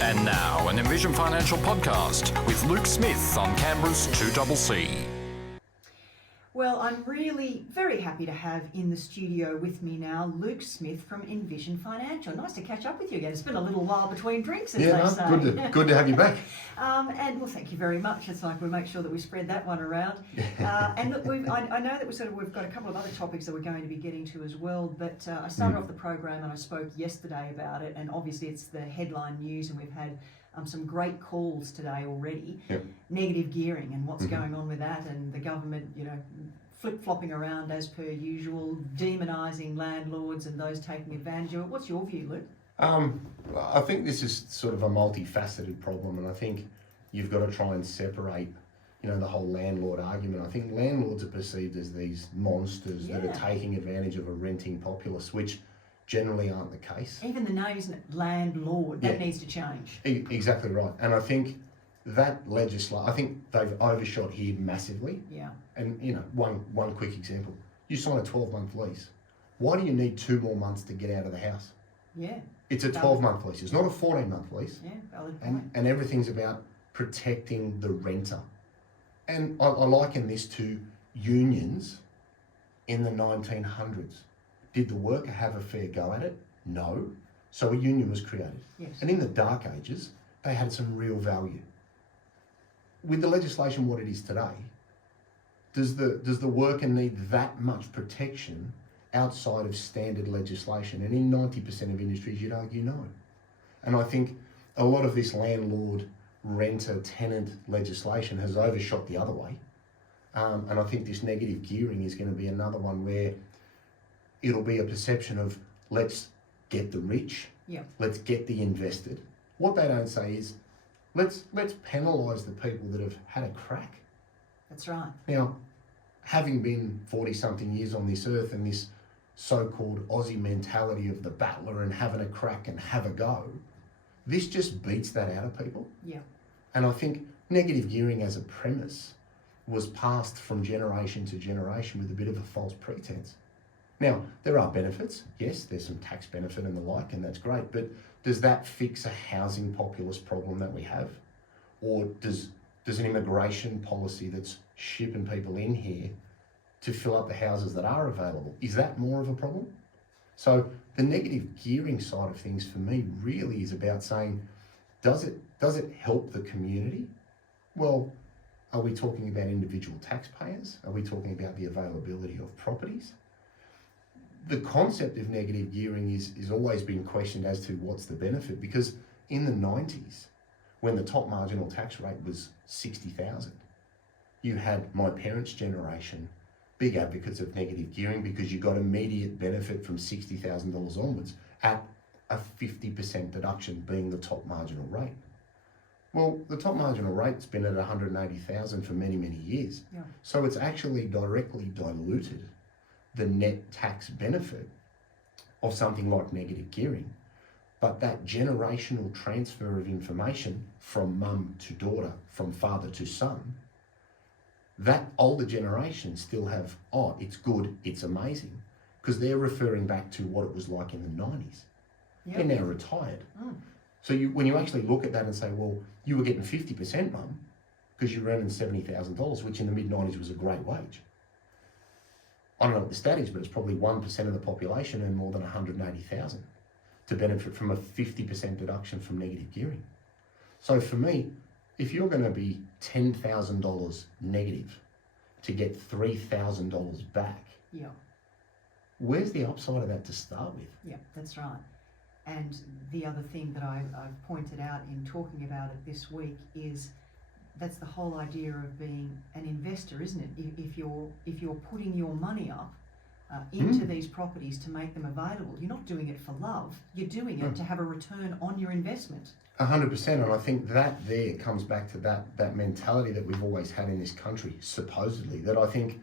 And now, an Envision Financial podcast with Luke Smith on Canberra's 2CC. Well, I'm really very happy to have in the studio with me now Luke Smith from Envision Financial. Nice to catch up with you again. It's been a little while between drinks, as they say. Good to have you back. And well, thank you very much. It's like we make sure that we spread that one around. And look, I know that we've got a couple of other topics that we're going to be getting to as well. But I started off the program and I spoke yesterday about it, and obviously it's the headline news, and we've had some great calls today already. Yep. Negative gearing and what's going on with that, and the government, flip-flopping around as per usual, demonising landlords and those taking advantage of it. What's your view, Luke? I think this is sort of a multifaceted problem, and I think you've got to try and separate, the whole landlord argument. I think landlords are perceived as these monsters that are taking advantage of a renting populace, which generally aren't the case. Even the name, isn't it? Landlord. That needs to change. Exactly right. And I think that I think they've overshot here massively. Yeah. And, one quick example. You sign a 12-month lease. Why do you need 2 more months to get out of the house? Yeah. It's a 12-month lease. It's not a 14-month lease. Yeah, valid point. And everything's about protecting the renter. And I liken this to unions in the 1900s. Did the worker have a fair go at it? No. So a union was created. Yes. And in the dark ages, they had some real value. With the legislation what it is today, does the worker need that much protection outside of standard legislation? And in 90% of industries, you'd argue no. And I think a lot of this landlord, renter, tenant legislation has overshot the other way. And I think this negative gearing is going to be another one where it'll be a perception of let's get the rich, let's get the invested. What they don't say is let's penalise the people that have had a crack. That's right. Now, having been 40-something years on this earth and this so-called Aussie mentality of the battler and having a crack and have a go, this just beats that out of people. Yeah. And I think negative gearing as a premise was passed from generation to generation with a bit of a false pretense. Now, there are benefits. Yes, there's some tax benefit and the like, and that's great. But does that fix a housing populace problem that we have? Or does an immigration policy that's shipping people in here to fill up the houses that are available, is that more of a problem? So the negative gearing side of things for me really is about saying, does it help the community? Well, are we talking about individual taxpayers? Are we talking about the availability of properties? The concept of negative gearing is always been questioned as to what's the benefit, because in the 90s, when the top marginal tax rate was 60,000, you had my parents' generation big advocates of negative gearing because you got immediate benefit from $60,000 onwards at a 50% deduction being the top marginal rate. Well, the top marginal rate's been at 180,000 for many, many years. Yeah. So it's actually directly diluted the net tax benefit of something like negative gearing. But that generational transfer of information from mum to daughter, from father to son, that older generation still have, it's good, it's amazing, because they're referring back to what it was like in the 90s. Yep. They're now retired. So when you actually look at that and say, well, you were getting 50%, mum, because you were earning $70,000, which in the mid-90s was a great wage. I don't know what the stat is, but it's probably 1% of the population earn more than 180,000 to benefit from a 50% deduction from negative gearing. So for me, if you're going to be $10,000 negative to get $3,000 back, where's the upside of that to start with? Yeah, that's right. And the other thing that I've pointed out in talking about it this week is that's the whole idea of being an investor, isn't it? If you're putting your money up into these properties to make them available, you're not doing it for love. You're doing it to have a return on your investment. 100%, and I think that there comes back to that mentality that we've always had in this country, supposedly, that I think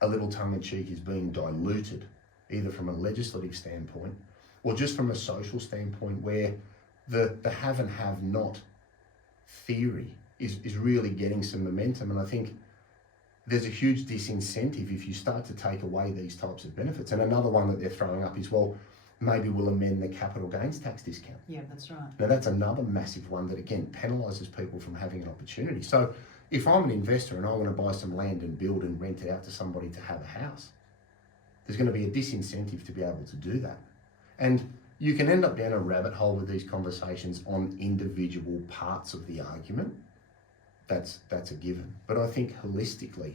a little tongue-in-cheek is being diluted, either from a legislative standpoint or just from a social standpoint, where the have and have not theory is really getting some momentum. And I think there's a huge disincentive if you start to take away these types of benefits. And another one that they're throwing up is, well, maybe we'll amend the capital gains tax discount. Yeah, that's right. Now that's another massive one that again penalises people from having an opportunity. So if I'm an investor and I want to buy some land and build and rent it out to somebody to have a house, there's going to be a disincentive to be able to do that. And you can end up down a rabbit hole with these conversations on individual parts of the argument. That's a given. But I think holistically,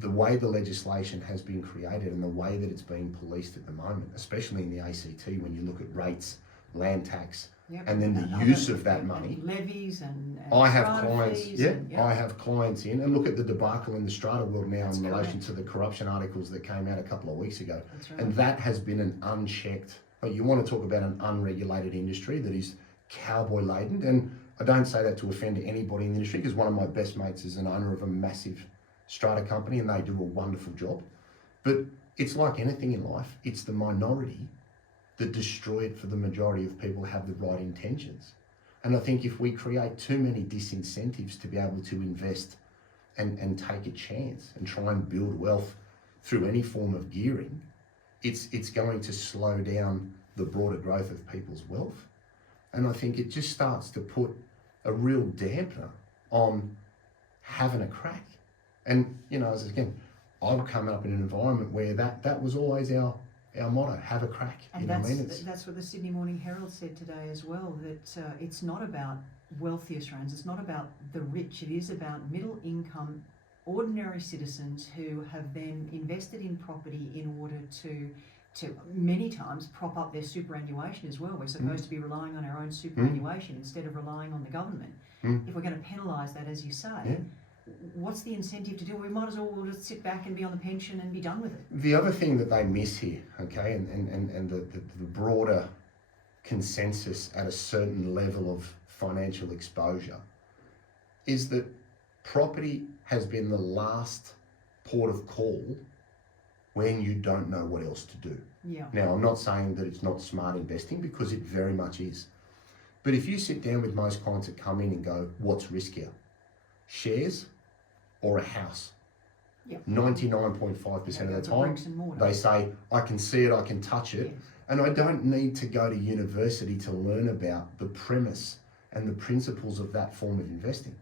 the way the legislation has been created and the way that it's being policed at the moment, especially in the ACT, when you look at rates, land tax, and then the use of that money. Levies and I have clients, fees I have clients in, and look at the debacle in the strata world now That's in relation correct. to the corruption articles that came out a couple of weeks ago. That's right. And that has been an unchecked, you want to talk about an unregulated industry that is cowboy laden. And I don't say that to offend anybody in the industry, because one of my best mates is an owner of a massive strata company and they do a wonderful job. But it's like anything in life, it's the minority that destroy it for the majority of people who have the right intentions. And I think if we create too many disincentives to be able to invest and take a chance and try and build wealth through any form of gearing, it's going to slow down the broader growth of people's wealth. And I think it just starts to put a real dampener on having a crack. And, you know, as again, I've come up in an environment where that was always our motto, have a crack. And you know what I mean? that's what the Sydney Morning Herald said today as well, that it's not about wealthy Australians, it's not about the rich, it is about middle income, ordinary citizens who have then invested in property in order to many times prop up their superannuation as well. We're supposed to be relying on our own superannuation instead of relying on the government. If we're going to penalise that, as you say, what's the incentive to do it? We might as well just sit back and be on the pension and be done with it. The other thing that they miss here, okay, and the broader consensus at a certain level of financial exposure, is that property has been the last port of call when you don't know what else to do. Yeah. Now, I'm not saying that it's not smart investing, because it very much is. But if you sit down with most clients that come in and go, what's riskier, shares or a house? Yep. 99.5% of the time, bricks and mortar. they say, I can see it, I can touch it, Yes. and I don't need to go to university to learn about the premise and the principles of that form of investing.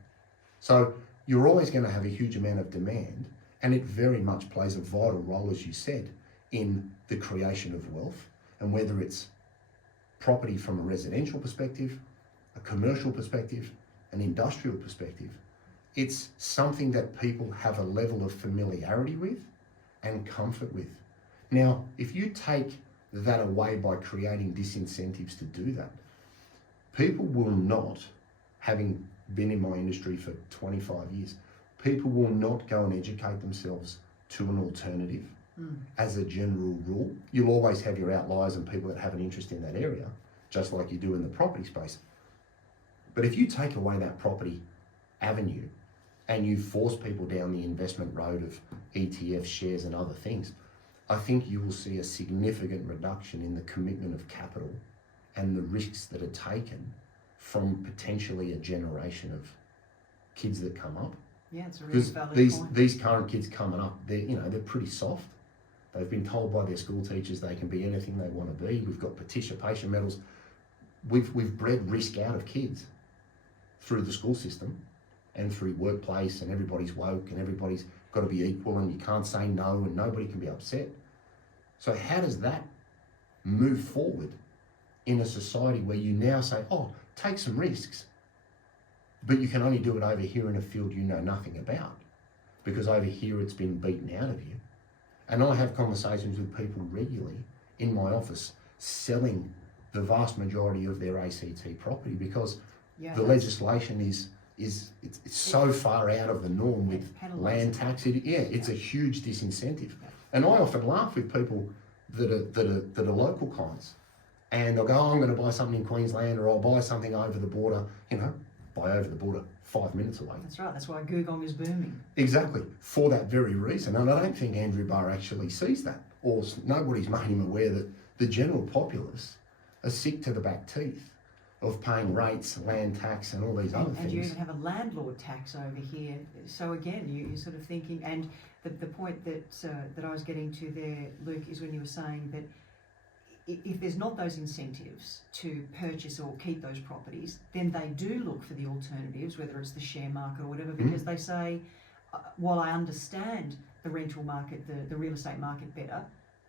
So you're always going to have a huge amount of demand, and it very much plays a vital role, as you said, in the creation of wealth. And whether it's property from a residential perspective, a commercial perspective, an industrial perspective, it's something that people have a level of familiarity with and comfort with. Now, if you take that away by creating disincentives to do that, people will not, having been in my industry for 25 years, people will not go and educate themselves to an alternative. As a general rule. You'll always have your outliers and people that have an interest in that area, just like you do in the property space. But if you take away that property avenue and you force people down the investment road of ETFs, shares and other things, I think you will see a significant reduction in the commitment of capital and the risks that are taken from potentially a generation of kids that come up. Yeah, it's a really valid point. These current kids coming up, they're pretty soft. They've been told by their school teachers they can be anything they want to be. We've got participation medals. We've bred risk out of kids through the school system and through workplace, and everybody's woke and everybody's got to be equal and you can't say no and nobody can be upset. So how does that move forward in a society where you now say, oh, take some risks, but you can only do it over here in a field you know nothing about, because over here it's been beaten out of you? And I have conversations with people regularly in my office selling the vast majority of their ACT property because the legislation is it's so far out of the norm with land tax. It's a huge disincentive. And I often laugh with people that are local clients, and they'll go, oh, I'm going to buy something in Queensland, or I'll buy something over the border. By over the border, 5 minutes away. That's right, that's why Googong is booming. Exactly, for that very reason. And I don't think Andrew Barr actually sees that, or nobody's made him aware that the general populace are sick to the back teeth of paying rates, land tax and all these other things. And you even have a landlord tax over here. So again, you're sort of thinking, and the point that I was getting to there, Luke, is when you were saying that if there's not those incentives to purchase or keep those properties, then they do look for the alternatives, whether it's the share market or whatever, because they say, while I understand the rental market, the real estate market better,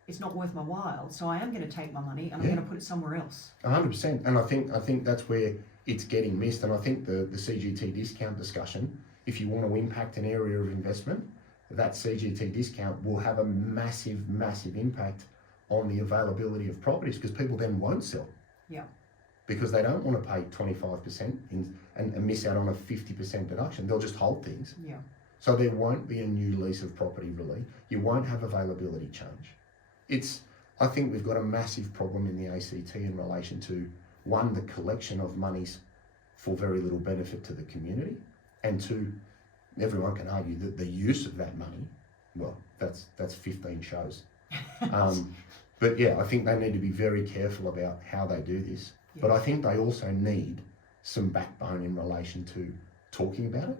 it's not worth my while, so I am going to take my money and I'm going to put it somewhere else. 100%, and I think that's where it's getting missed. And I think the CGT discount discussion, if you want to impact an area of investment, that CGT discount will have a massive impact on the availability of properties, because people then won't sell. Yeah. Because they don't want to pay 25% and miss out on a 50% deduction. They'll just hold things. Yeah. So there won't be a new lease of property release. You won't have availability change. I think we've got a massive problem in the ACT in relation to, one, the collection of monies for very little benefit to the community, and two, everyone can argue that the use of that money, well, that's 15 shows. But yeah, I think they need to be very careful about how they do this. Yes. But I think they also need some backbone in relation to talking about it,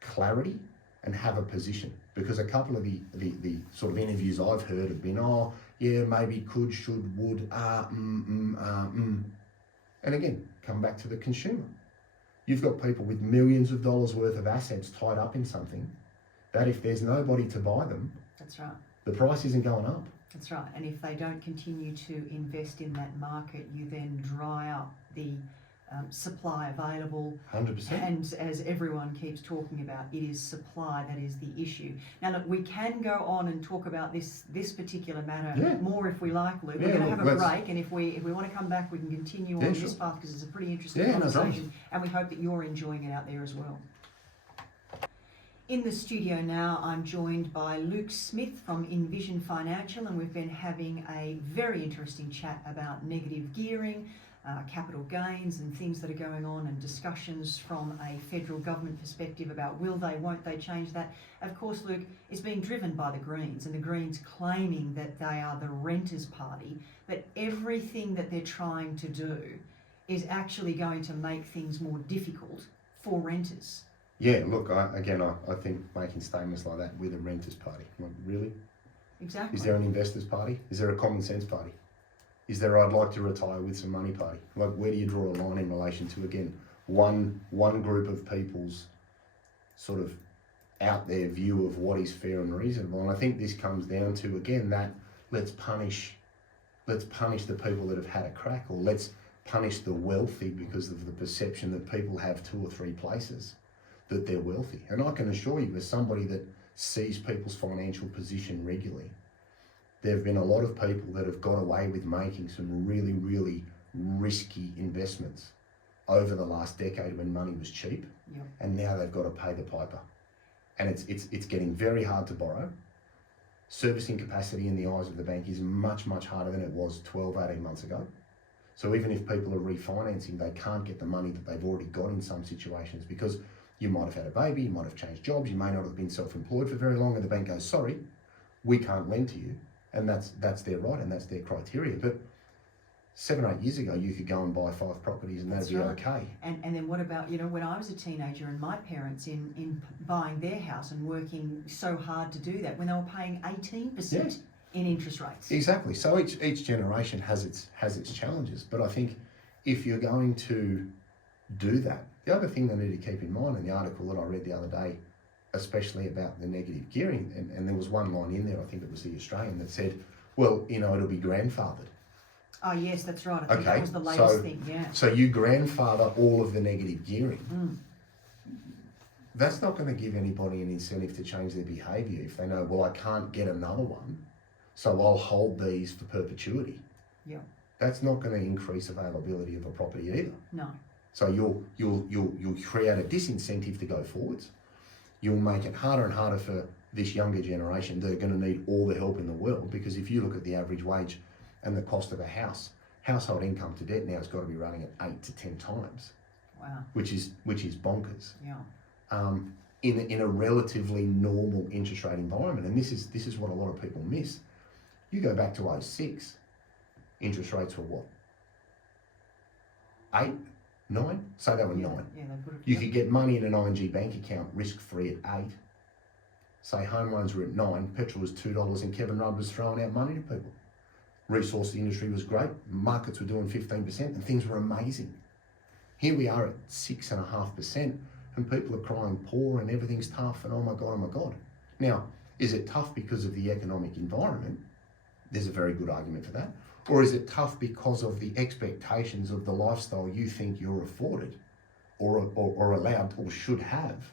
clarity, and have a position. Because a couple of the sort of interviews I've heard have been, oh, yeah, maybe could, should, would, And again, come back to the consumer. You've got people with millions of dollars worth of assets tied up in something that if there's nobody to buy them, That's right. the price isn't going up. That's right. And if they don't continue to invest in that market, you then dry up the supply available. 100%. And as everyone keeps talking about, it is supply that is the issue. Now, look, we can go on and talk about this particular matter more if we like, Luke. We're going to have a break, and if we want to come back, we can continue on this path, because it's a pretty interesting conversation, and we hope that you're enjoying it out there as well. In the studio now, I'm joined by Luke Smith from Envision Financial, and we've been having a very interesting chat about negative gearing, capital gains and things that are going on, and discussions from a federal government perspective about will they, won't they change that. Of course, Luke, it's being driven by the Greens, and the Greens claiming that they are the renters' party, but everything that they're trying to do is actually going to make things more difficult for renters. Yeah, look, I think making statements like that, we're the renters' party. Like, really? Exactly. Is there an investors' party? Is there a common sense party? Is there I'd like to retire with some money party? Like, where do you draw a line in relation to, again, one group of people's sort of out there view of what is fair and reasonable? And I think this comes down to, again, that let's punish the people that have had a crack, or let's punish the wealthy because of the perception that people have 2 or 3 places that they're wealthy. And I can assure you, as somebody that sees people's financial position regularly, there have been a lot of people that have got away with making some really, really risky investments over the last decade when money was cheap, and now they've got to pay the piper. And it's getting very hard to borrow. Servicing capacity in the eyes of the bank is much, much harder than it was 12, 18 months ago. So even if people are refinancing, they can't get the money that they've already got in some situations, because you might have had a baby, you might have changed jobs, you may not have been self-employed for very long, and the bank goes, sorry, we can't lend to you. And that's their right, and that's their criteria. But 7 or 8 years ago, you could go and buy 5 properties and that'd be okay. And then what about, when I was a teenager and my parents in buying their house and working so hard to do that, when they were paying 18% in interest rates. Exactly. So each generation has its challenges. But I think if you're going to do that, the other thing they need to keep in mind, in the article that I read the other day, especially about the negative gearing, and there was one line in there, I think it was the Australian, that said, well, it'll be grandfathered. Oh yes, that's right. I think that was the latest thing, So you grandfather all of the negative gearing. That's not going to give anybody an incentive to change their behaviour if they know, well, I can't get another one, so I'll hold these for perpetuity. Yeah. That's not going to increase availability of a property either. No. So you'll create a disincentive to go forwards. You'll make it harder and harder for this younger generation. They're going to need all the help in the world, because if you look at the average wage and the cost of a house, household income to debt now has got to be running at 8 to 10 times. Wow. Which is bonkers. Yeah. In a relatively normal interest rate environment, and this is what a lot of people miss. You go back to 2006, interest rates were what? 8, 9? Say they were 9. Yeah, they put it. You could get money in an ING bank account risk-free at 8. Say home loans were at 9, petrol was $2, and Kevin Rudd was throwing out money to people. resource industry was great, markets were doing 15% and things were amazing. Here we are at 6.5% and people are crying poor and everything's tough and oh my God. Now, is it tough because of the economic environment? There's a very good argument for that. Or is it tough because of the expectations of the lifestyle you think you're afforded or allowed or should have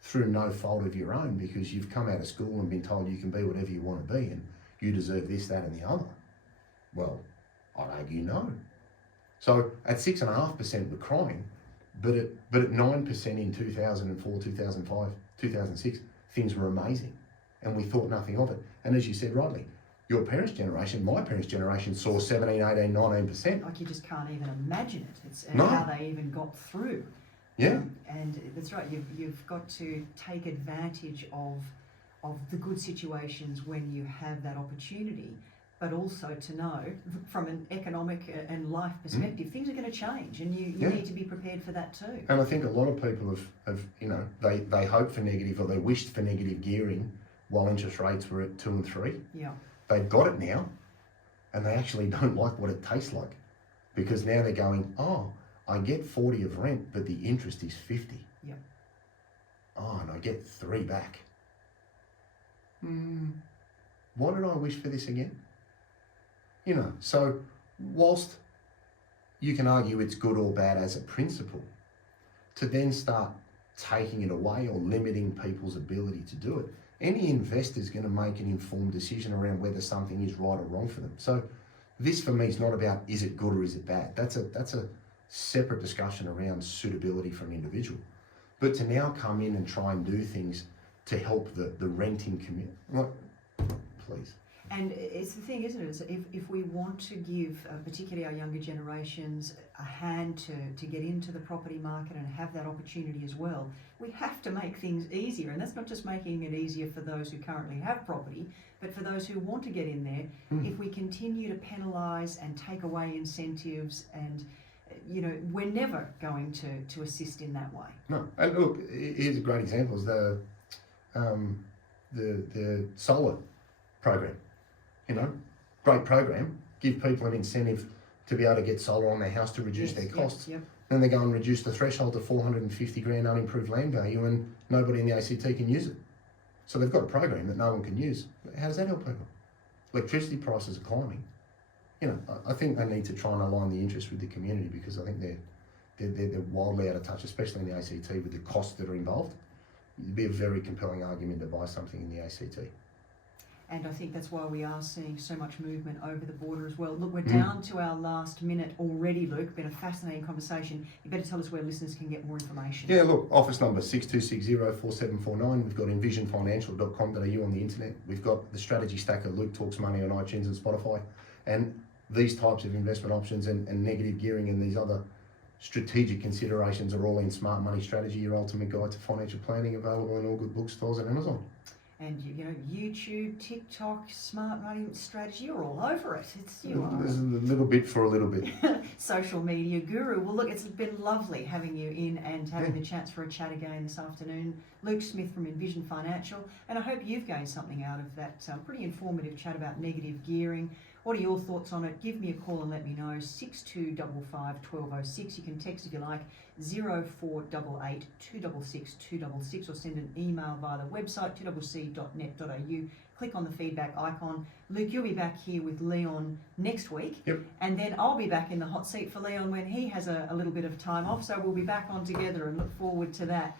through no fault of your own because you've come out of school and been told you can be whatever you want to be and you deserve this, that and the other? Well, I'd argue no. So at 6.5% we're crying, but at 9% in 2004, 2005, 2006, things were amazing and we thought nothing of it. And as you said rightly, your parents' generation, my parents' generation saw 17, 18, 19%. Like you just can't even imagine it. It's No. how they even got through. Yeah. And that's right. You've got to take advantage of the good situations when you have that opportunity, but also to know from an economic and life perspective, things are going to change, and you need to be prepared for that too. And I think a lot of people have they hoped for negative or they wished for negative gearing while interest rates were at 2 and 3. Yeah. They've got it now, and they actually don't like what it tastes like, because now they're going, oh, I get 40 of rent, but the interest is 50. Yep. Oh, and I get 3 back. Why did I wish for this again? So whilst you can argue it's good or bad as a principle, to then start taking it away or limiting people's ability to do it, any investor is going to make an informed decision around whether something is right or wrong for them. So this for me is not about is it good or is it bad. That's a separate discussion around suitability for an individual. But to now come in and try and do things to help the renting community, please. And it's the thing, isn't it? If we want to give, particularly our younger generations, a hand to get into the property market and have that opportunity as well, we have to make things easier. And that's not just making it easier for those who currently have property, but for those who want to get in there. If we continue to penalise and take away incentives, and we're never going to assist in that way. No. And look, here's a great example: is the solar program. Great program, give people an incentive to be able to get solar on their house to reduce their costs. Yep. Then they go and reduce the threshold to 450 grand unimproved land value and nobody in the ACT can use it. So they've got a program that no one can use. How does that help people? Electricity prices are climbing. I think they need to try and align the interests with the community, because I think they're wildly out of touch, especially in the ACT with the costs that are involved. It'd be a very compelling argument to buy something in the ACT. And I think that's why we are seeing so much movement over the border as well. Look, we're down to our last minute already, Luke. Been a fascinating conversation. You better tell us where listeners can get more information. Yeah, look, office number 62604749. We've got envisionfinancial.com.au on the internet. We've got the strategy stacker, Luke Talks Money on iTunes and Spotify. And these types of investment options and negative gearing and these other strategic considerations are all in Smart Money Strategy, your ultimate guide to financial planning, available in all good bookstores and Amazon. And YouTube, TikTok, Smart Money Strategy, you're all over it. There's a little bit for a little bit. Social media guru. Well, look, it's been lovely having you in and having the chance for a chat again this afternoon. Luke Smith from Envision Financial, and I hope you've gained something out of that pretty informative chat about negative gearing. What are your thoughts on it? Give me a call and let me know. 6255 1206. You can text if you like, 0488 266 266, or send an email via the website 2cc.net.au. Click on the feedback icon. Luke, you'll be back here with Leon next week. Yep. And then I'll be back in the hot seat for Leon when he has a little bit of time off. So we'll be back on together and look forward to that.